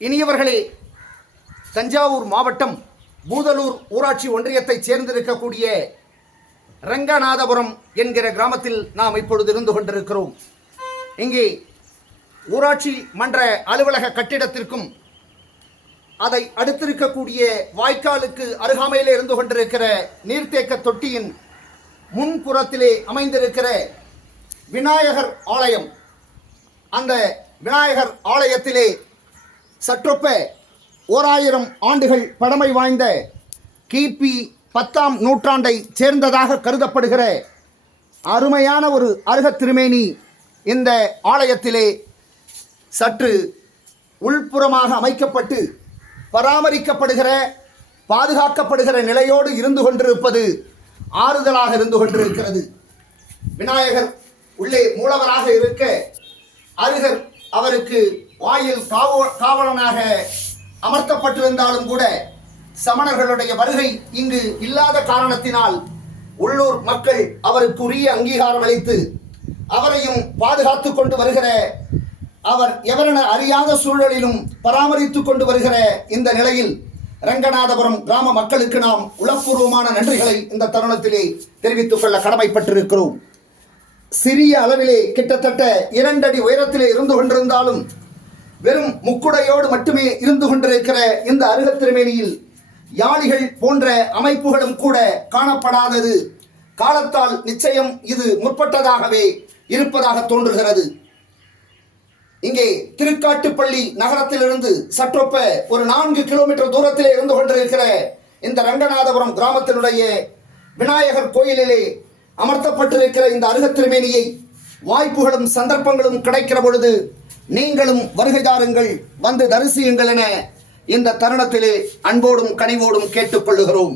இனியவர்களே தஞ்சாவூர் மாவட்டம் பூதலூர் ஊராட்சி ஒன்றியத்தைச் சேர்ந்திருக்கக்கூடிய ரங்கநாதபுரம் என்கிற கிராமத்தில் நாம் இப்பொழுது இருந்து கொண்டிருக்கிறோம். இங்கே ஊராட்சி மன்ற அலுவலக கட்டிடத்திற்கும் அதை அடுத்திருக்கக்கூடிய வாய்க்காலுக்கு அருகாமையிலே இருந்து கொண்டிருக்கிற நீர்த்தேக்க தொட்டியின் முன்புறத்திலே அமைந்திருக்கிற விநாயகர் ஆலயம். அந்த விநாயகர் ஆலயத்திலே சற்றொப்ப ஓராயிரம் ஆண்டுகள் பழமை வாய்ந்த கிபி பத்தாம் நூற்றாண்டை சேர்ந்ததாக கருதப்படுகிற அருமையான ஒரு அருகத் திருமேனி இந்த ஆலயத்திலே சற்று உள்புறமாக அமைக்கப்பட்டு பராமரிக்கப்படுகிற பாதுகாக்கப்படுகிற நிலையோடு இருந்து கொண்டிருப்பது ஆறுதலாக இருந்து கொண்டிருக்கிறது. விநாயகர் உள்ளே மூலவராக இருக்க அருகர் அவருக்கு வாயில் காவ காவலனாக அமர்த்தப்பட்டிருந்தாலும் கூட சமணர்களுடைய வருகை இங்கு இல்லாத காரணத்தினால் உள்ளூர் மக்கள் அவருக்கு உரிய அங்கீகாரம் அளித்து அவரையும் பாதுகாத்து கொண்டு வருகிற அவர் எவரென அறியாத சூழலிலும் பராமரித்துக் கொண்டு வருகிற இந்த நிலையில் ரங்கநாதபுரம் கிராம மக்களுக்கு நாம் உளப்பூர்வமான நன்றிகளை இந்த தருணத்திலே தெரிவித்துக் கொள்ள கடமைப்பட்டிருக்கிறோம். சிறிய அளவிலே கிட்டத்தட்ட இரண்டடி உயரத்திலே இருந்து கொண்டிருந்தாலும் வெறும் முக்குடையோடு மட்டுமே இருந்து கொண்டிருக்கிற இந்த அருகத்திருமேனியில் யாளிகள் போன்ற அமைப்புகளும் கூட காணப்படாதது. காலத்தால் நிச்சயம் இது முற்பட்டதாகவே இருப்பதாக தோன்றுகிறது. இங்கே திருக்காட்டுப்பள்ளி நகரத்திலிருந்து சற்றொப்ப ஒரு நான்கு கிலோமீட்டர் தூரத்திலே இருந்து கொண்டிருக்கிற இந்த ரங்கநாதபுரம் கிராமத்தினுடைய விநாயகர் கோயிலிலே அமர்த்தப்பட்டிருக்கிற இந்த அருகத்திருமேனியை வாய்ப்புகளும் சந்தர்ப்பங்களும் கிடைக்கிற பொழுது நீங்களும் வருகை தாருங்கள் வந்து தரிசியுங்கள் என இந்த தருணத்திலே அன்போடும் கனிவோடும் கேட்டுக்கொள்ளுகிறோம்.